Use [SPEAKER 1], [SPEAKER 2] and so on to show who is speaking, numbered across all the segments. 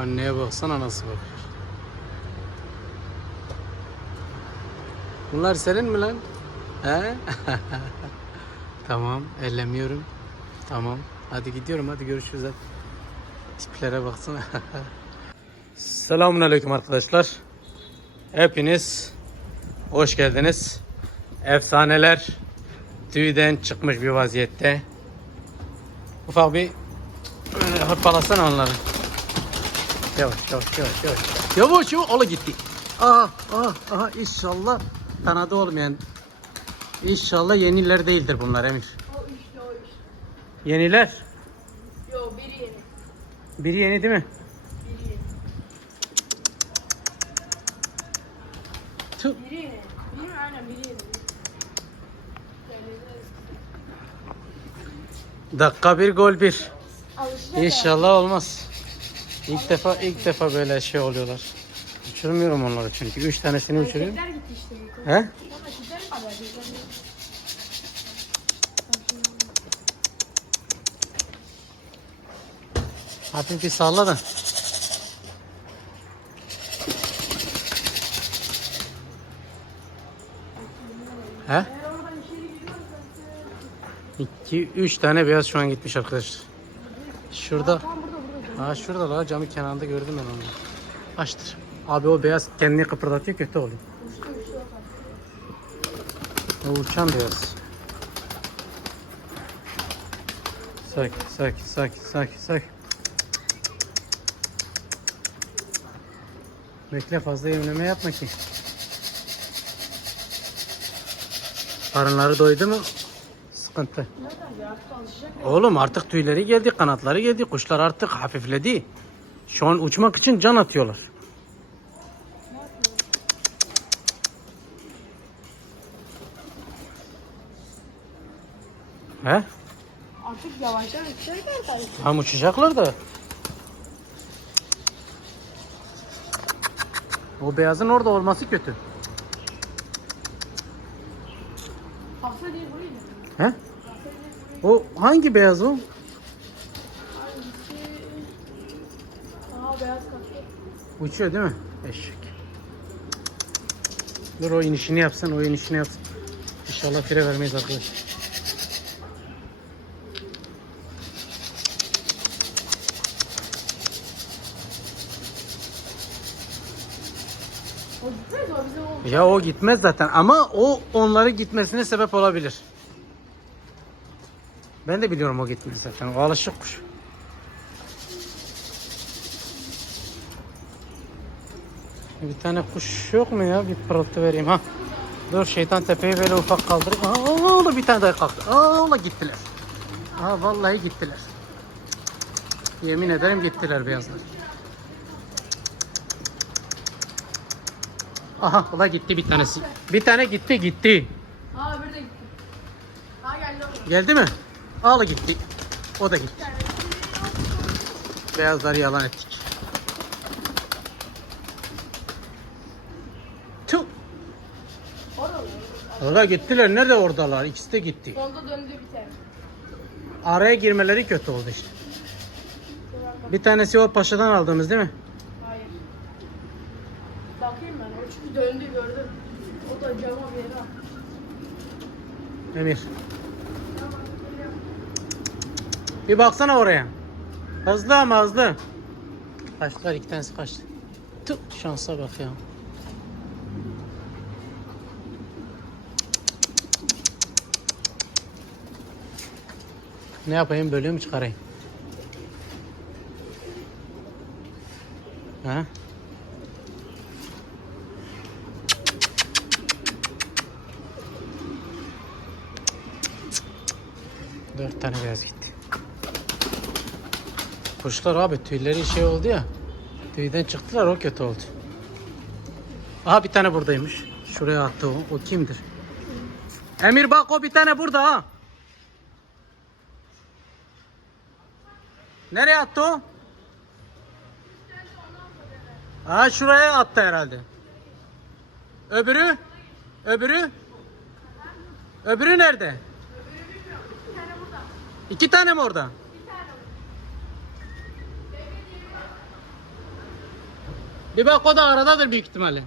[SPEAKER 1] Anneye baksana nasıl bakıyor. Bunlar senin mi lan? He? tamam, ellemiyorum. Tamam. Hadi gidiyorum, hadi görüşürüz hadi. Tiplere baksana. Selamun Aleyküm arkadaşlar. Hepiniz hoş geldiniz. Efsaneler tüyden çıkmış bir vaziyette. Ufak bir böyle hırpalasana onları. Yavaş yavaş yavaş yavaş. Yavaş yavaş. Ola gitti. Aha aha aha inşallah kanadı olmayan. İnşallah yeniler değildir bunlar Emir.
[SPEAKER 2] O işte o işte.
[SPEAKER 1] Yeniler.
[SPEAKER 2] Yo biri yeni.
[SPEAKER 1] Biri yeni değil mi?
[SPEAKER 2] Biri yeni.
[SPEAKER 1] Tüh.
[SPEAKER 2] Biri yeni. Biri? Aynen biri yeni.
[SPEAKER 1] Dakika bir gol bir. İnşallah olmaz. İlk defa ilk defa böyle şey oluyorlar. Uçurmuyorum onları çünkü. Üç tanesini uçuruyorum.
[SPEAKER 2] Erkekler gitti işte.
[SPEAKER 1] He?
[SPEAKER 2] Mi?
[SPEAKER 1] Hafif bir salla da. He?
[SPEAKER 2] Eğer oradan içeri giriyorsan
[SPEAKER 1] İki, üç tane beyaz şu an gitmiş arkadaşlar. Şurada. Ha şurada la camın kenarında gördüm ben onu. Açtır. Abi o beyaz kendini kıpırdatıyor kötü oluyor.
[SPEAKER 2] O
[SPEAKER 1] uçan beyaz. Sakin sakin sakin sakin sakin. Bekle fazla yemleme yapma ki. Karınları doydu mu? Sıkıntı. Oğlum artık tüyleri geldi, kanatları geldi. Kuşlar artık hafifledi. Şu an uçmak için can atıyorlar. He?
[SPEAKER 2] Artık yavaştan uçacaklar tabii.
[SPEAKER 1] Tam uçacaklar da. O beyazın orada olması kötü.
[SPEAKER 2] Hafsa değil burayı?
[SPEAKER 1] He? O hangi beyaz o?
[SPEAKER 2] Aa beyaz.
[SPEAKER 1] Uçuyor değil mi? Eşek. Dur o inişini yapsın, o inişini yapsın. İnşallah fire vermeyiz arkadaşlar.
[SPEAKER 2] O gitmez o bize o.
[SPEAKER 1] Ya o gitmez zaten ama o onları gitmesine sebep olabilir. Ben de biliyorum o gitmez zaten. O alışık kuş. Bir tane kuş yok mu ya? Bir pırıltı vereyim ha. Dur şeytan tepeyi böyle ufak kaldırayım. Aa, oğlum bir tane daha kalktı. Aa, oğlum gittiler. Aa, vallahi gittiler. Yemin ederim gittiler beyazlar. Aha ula gitti bir tanesi. Bir tane gitti gitti.
[SPEAKER 2] Aa öbürü de gitti. Aa geldi.
[SPEAKER 1] Geldi mi? Ağla gitti. O da gitti. Beyazları yalan ettik. Tüh. Valla gittiler. Nerede oradalar? İkisi de gitti.
[SPEAKER 2] Sonunda döndü bir tane.
[SPEAKER 1] Araya girmeleri kötü oldu işte. Bir tanesi o paşadan aldığımız değil mi?
[SPEAKER 2] Hayır. Bakayım ben. O çünkü döndü gördüm. O da cama bir yere.
[SPEAKER 1] Emir. Bir baksana oraya. Hızlı ama hızlı. Kaçtılar iki tanesi kaçtı. Tüh şansa bak ya. Ne yapayım bölüyor mu çıkarayım? Ha? Dört tane beyaz gitti. Kuşlar abi tüyleri şey oldu ya. Tüyden çıktılar o kötü oldu. Aha bir tane buradaymış. Şuraya attı o. O kimdir? Emir bak o bir tane burada ha. Nereye attı o? Ha şuraya attı herhalde. Öbürü? Öbürü? Öbürü nerede? İki tane mi orada? Bir bak o da aradadır büyük ihtimalle.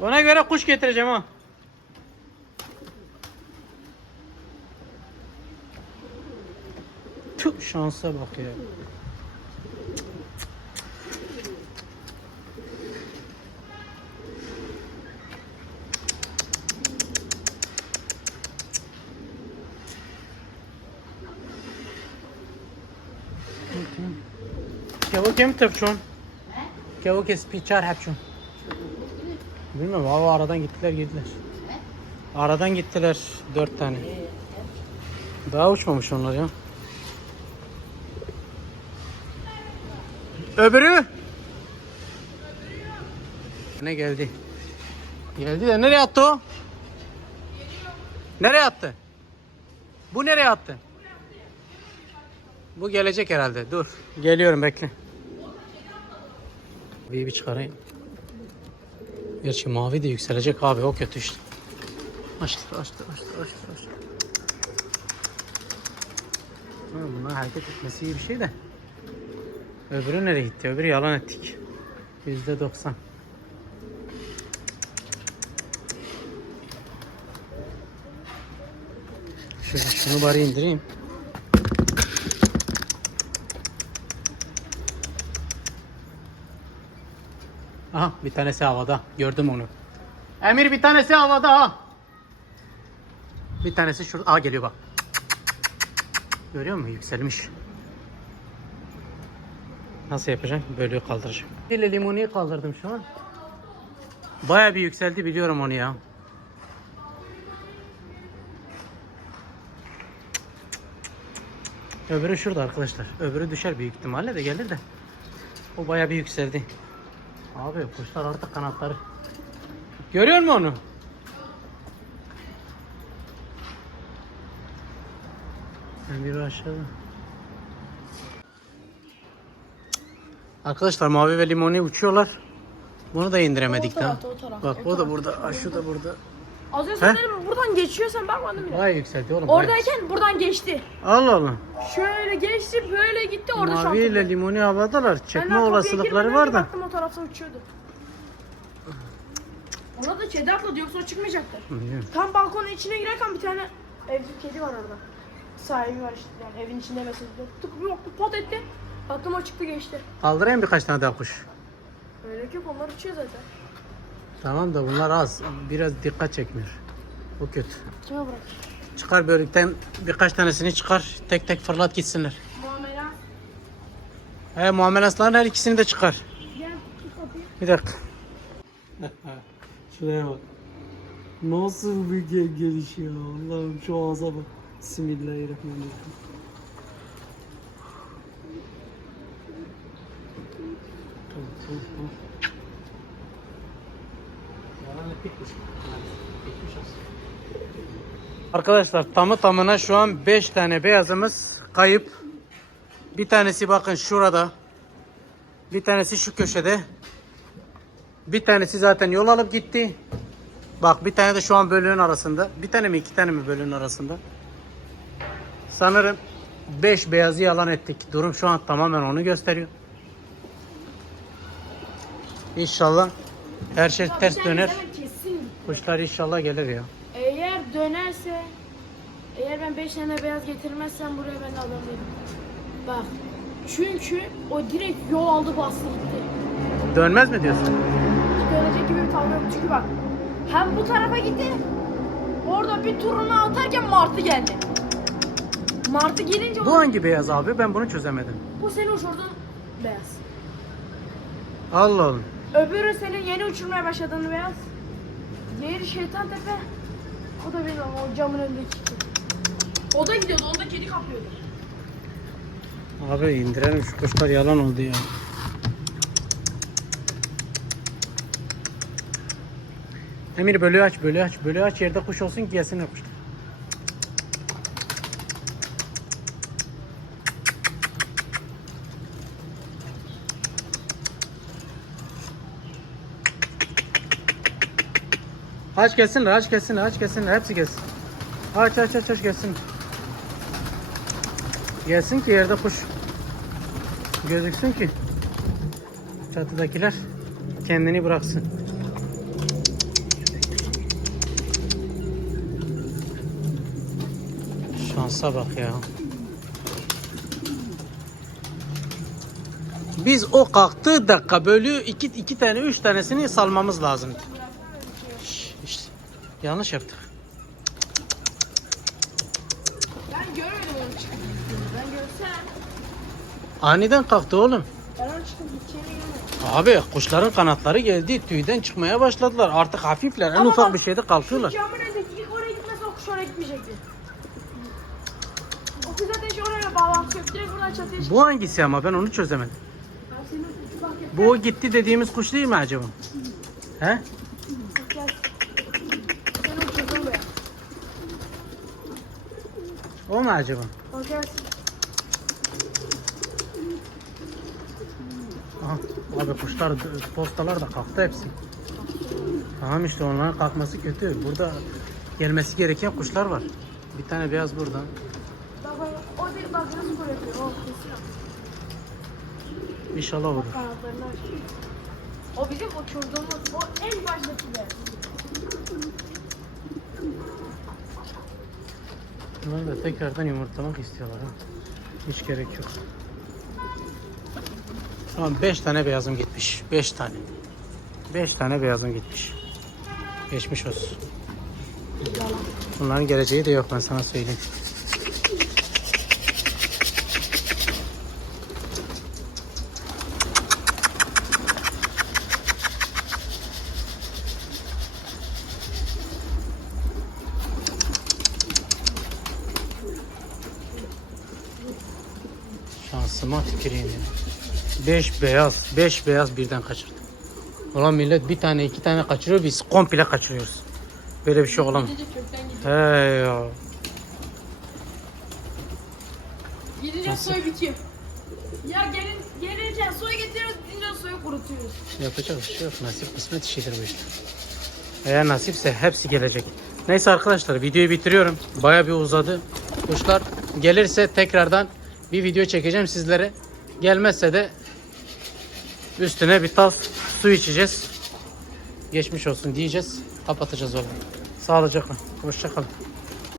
[SPEAKER 1] Ona göre kuş getireceğim ha. Tüh şansa bak ya. Kevo kim tepçon? Kevo kes piçar hepçon. Bilmiyorum abi aradan gittiler girdiler. Aradan gittiler dört tane. Daha uçmamış onlar ya. Öbürü? Ne geldi? Geldi de nereye attı o? Nereye attı? Bu nereye attı? Bu gelecek herhalde. Dur. Geliyorum bekle. Bir bir çıkarayım. Gerçi mavi de yükselecek abi o kötü işte. Açtır açtır açtır açtır Bunlar hareket etmesi iyi bir şey de. Öbürü nereye gitti? Öbürü yalan ettik. Yüzde doksan. Şöyle şunu bari indireyim. Aha bir tanesi havada. Gördüm onu. Emir bir tanesi havada ha. Bir tanesi şurada. Aa geliyor bak. Görüyor musun? Yükselmiş. Nasıl yapacağım? Böyle kaldıracağım. Dile limonu kaldırdım şu an. Baya bir yükseldi biliyorum onu ya. Öbürü şurada arkadaşlar. Öbürü düşer büyük ihtimalle de gelir de. O baya bir yükseldi. Abi kuşlar artık kanatları. Görüyor musun onu? Ben bir aşağıda. Arkadaşlar mavi ve limoni uçuyorlar. Bunu da indiremedik
[SPEAKER 2] O
[SPEAKER 1] daha.
[SPEAKER 2] tarafta, o tarafta,
[SPEAKER 1] Bak
[SPEAKER 2] o
[SPEAKER 1] o da burada, aa, şu da burada.
[SPEAKER 2] Az önce
[SPEAKER 1] He?
[SPEAKER 2] sanırım buradan geçiyor sen bakmadın bile.
[SPEAKER 1] Vay yükseldi oğlum. bayağı.
[SPEAKER 2] Oradayken buradan geçti.
[SPEAKER 1] Allah Allah.
[SPEAKER 2] Şöyle geçti böyle gitti orada şu an.
[SPEAKER 1] Mavi ile limoni havadalar. Çekme olasılıkları var da.
[SPEAKER 2] Baktım o tarafta uçuyordu. Ona da kedi atladı yoksa çıkmayacaktı.
[SPEAKER 1] Bilmiyorum.
[SPEAKER 2] Tam balkonun içine girerken bir tane evcil kedi var orada. Sahibi var işte yani evin içinde mesela. Tık bir baktım pot etti. Baktım o çıktı geçti.
[SPEAKER 1] Kaldırayım birkaç tane daha kuş.
[SPEAKER 2] Öyle yok onlar uçuyor zaten.
[SPEAKER 1] Tamam da bunlar az. Biraz dikkat çekmiyor. Bu kötü.
[SPEAKER 2] Kime bırak?
[SPEAKER 1] Çıkar bölükten birkaç tanesini çıkar. Tek tek fırlat gitsinler.
[SPEAKER 2] Muamele.
[SPEAKER 1] He Muammer Aslan'ın her ikisini de çıkar.
[SPEAKER 2] Gel.
[SPEAKER 1] Bir dakika. Şuraya bak. Nasıl bir gel geliş ya. Allah'ım şu ağza bak. Bismillahirrahmanirrahim. Tamam, tamam, tamam. Arkadaşlar tamı tamına şu an 5 tane beyazımız kayıp. Bir tanesi bakın şurada. Bir tanesi şu köşede. Bir tanesi zaten yol alıp gitti. Bak bir tane de şu an bölüğün arasında. Bir tane mi iki tane mi bölüğün arasında? Sanırım 5 beyazı yalan ettik. Durum şu an tamamen onu gösteriyor. İnşallah her şey ters döner. Kuşlar inşallah gelir ya.
[SPEAKER 2] Eğer dönerse eğer ben 5 tane beyaz getirmezsem buraya ben değilim. Bak. Çünkü o direkt yol aldı bastı gitti.
[SPEAKER 1] Dönmez mi diyorsun?
[SPEAKER 2] Dönecek gibi bir tavrı yok. Çünkü bak. Hem bu tarafa gitti. Orada bir turunu atarken Martı geldi. Martı gelince
[SPEAKER 1] Bu hangi beyaz abi? Ben bunu çözemedim.
[SPEAKER 2] bu senin uçurduğun beyaz.
[SPEAKER 1] Allah Allah.
[SPEAKER 2] Öbürü senin yeni uçurmaya başladığın beyaz. Diğeri şeytan tepe. O da benim o camın önündeki. O da gidiyordu. Onda kedi kaplıyordu.
[SPEAKER 1] Abi indirelim şu kuşlar yalan oldu ya. Emir bölüğü aç, bölüğü aç, bölüğü aç yerde kuş olsun ki yesinler kuşlar. Aç gelsinler, aç gelsinler, aç gelsinler, hepsi gelsin. Aç aç aç aç gelsin. Gelsin ki yerde kuş gözüksün ki çatıdakiler kendini bıraksın. Şansa bak ya. Biz o kalktığı dakika bölü iki, iki tane üç tanesini salmamız lazım. Yanlış yaptık.
[SPEAKER 2] Ben görmedim onu çıkıp gittiğini. Ben görsem
[SPEAKER 1] Aniden kalktı oğlum.
[SPEAKER 2] ben onu çıkıp gideceğini görmedim.
[SPEAKER 1] Abi kuşların kanatları geldi tüyden çıkmaya başladılar. Artık hafifler. En
[SPEAKER 2] Ama
[SPEAKER 1] ufak
[SPEAKER 2] bak,
[SPEAKER 1] bir şeyde kalkıyorlar.
[SPEAKER 2] Camın önündeki ilk oraya gitmese o kuş oraya gitmeyecekti. O kuş zaten şu oraya bağlantı yok. Direkt buradan çatıya.
[SPEAKER 1] Bu hangisi ama ben onu çözemedim.
[SPEAKER 2] Senin.
[SPEAKER 1] Bu o gitti dediğimiz kuş değil mi acaba? He?
[SPEAKER 2] Gel. Sen o çocuğu be.
[SPEAKER 1] O mu acaba?
[SPEAKER 2] Bak gel.
[SPEAKER 1] Aha, abi kuşlar, postalar da kalktı hepsi. Tamam işte onların kalkması kötü. Burada gelmesi gereken kuşlar var. Bir tane beyaz burada.
[SPEAKER 2] Bak o değil bak nasıl gol yapıyor. O kesiyor.
[SPEAKER 1] İnşallah olur.
[SPEAKER 2] O bizim uçurduğumuz o en baştaki de.
[SPEAKER 1] Bunlar da tekrardan yumurtlamak istiyorlar ha. Hiç gerek yok. Tamam 5 tane beyazım gitmiş. 5 tane. 5 tane beyazım gitmiş. Geçmiş olsun. Bunların geleceği de yok ben sana söyleyeyim. Şansıma tüküreyim ya. 5 beyaz, 5 beyaz birden kaçırdım. Ulan millet bir tane iki tane kaçırıyor biz komple kaçırıyoruz. Böyle bir şey olamaz. Hey ya.
[SPEAKER 2] Gidince soy bitiyor. Ya gelin gelince soy getiriyoruz, gidince soyu kurutuyoruz.
[SPEAKER 1] Yapacak bir şey yok. Nasip kısmet işidir bu işte. Eğer nasipse hepsi gelecek. Neyse arkadaşlar videoyu bitiriyorum. Baya bir uzadı. Kuşlar gelirse tekrardan bir video çekeceğim sizlere. Gelmezse de üstüne bir tas su içeceğiz. Geçmiş olsun diyeceğiz. Kapatacağız orada. Sağlıcakla. Hoşçakalın.